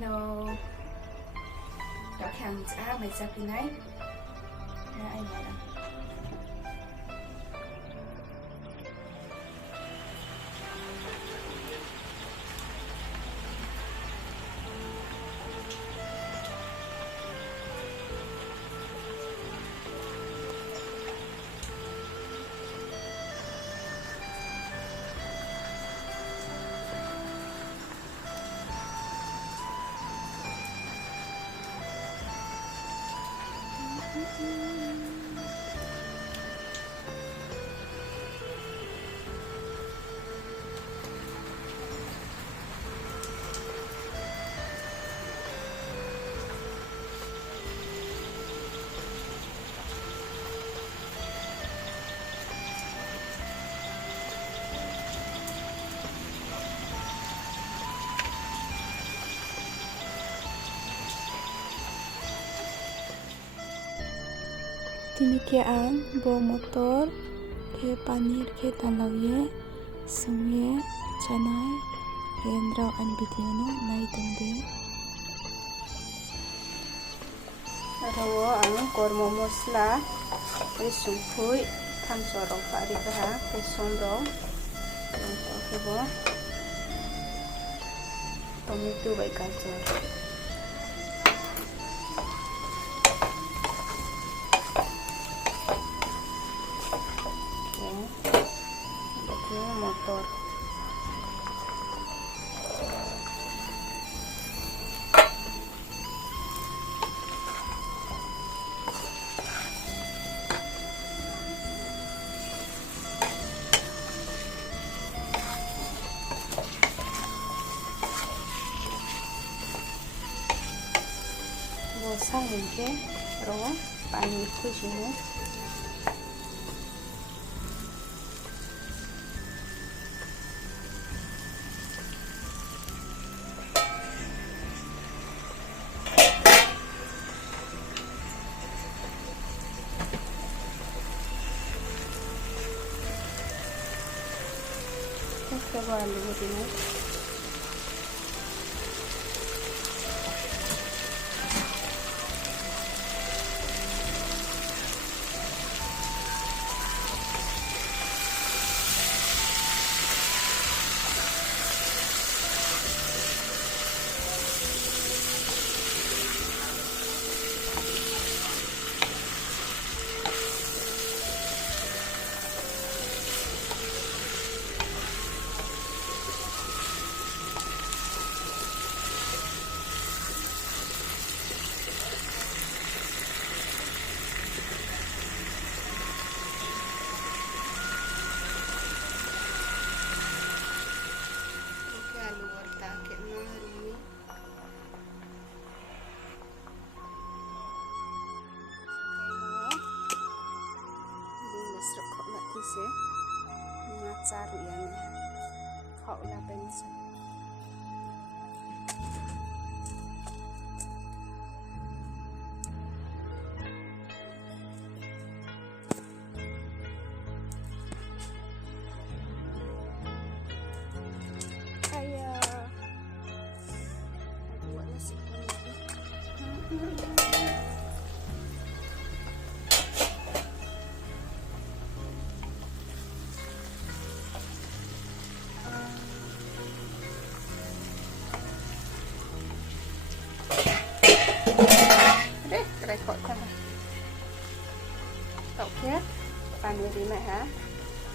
Hello, đọc hàng giá mày sao khi nấy? Nè anh nói đâu? Demikian bawa motor ke panir ke talau ye semua canai hendraw an video no nai tungde rawo ang kormo mosla sungpui tham sorong pari kaha ke somro ke bo tomato bai gajar motor bosan ke ro pani khujine coba lihat ini se macaru yan kau la bensin kayak buat nasi rekod kan tộc chết bàn người đi mẹ hả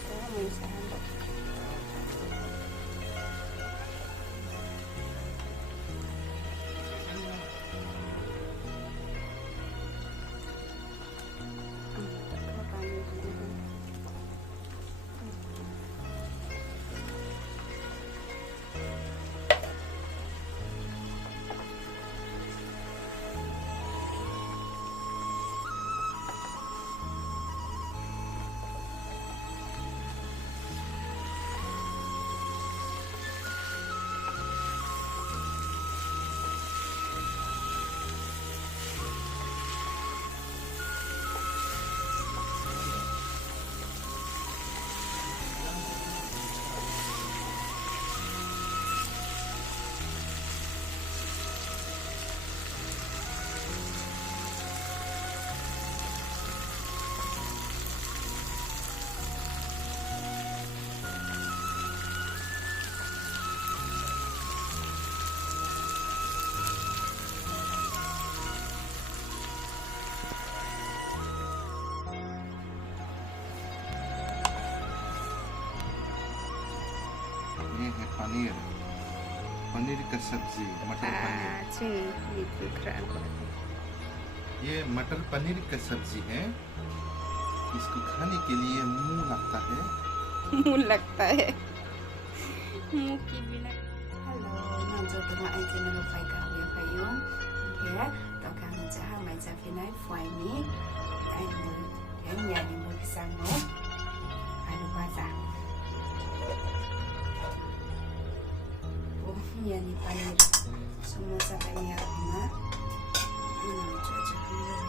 đó mình sẽ hành động paneer, पनीर का सब्जी, मटर पनीर। ये मटर पनीर का सब्जी है। इसको खाने के लिए मुंह लगता है। मुंह लगता है मुंह की बिना। Hello, nanti tengah aja nang fai kami payung. Ya, tau kami jaha mai jafinai fai ni. Ai mu, yang ya ni mu pisang no. Anu baza. Oh, ya ni panir. Semua sampai ya ma. Cuaca keluar.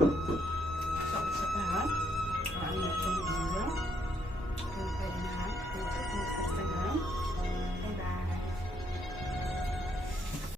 So, isa pa ha. Ang itong video. Yung pwede na ha. Ito, kung sa Instagram. Bye-bye.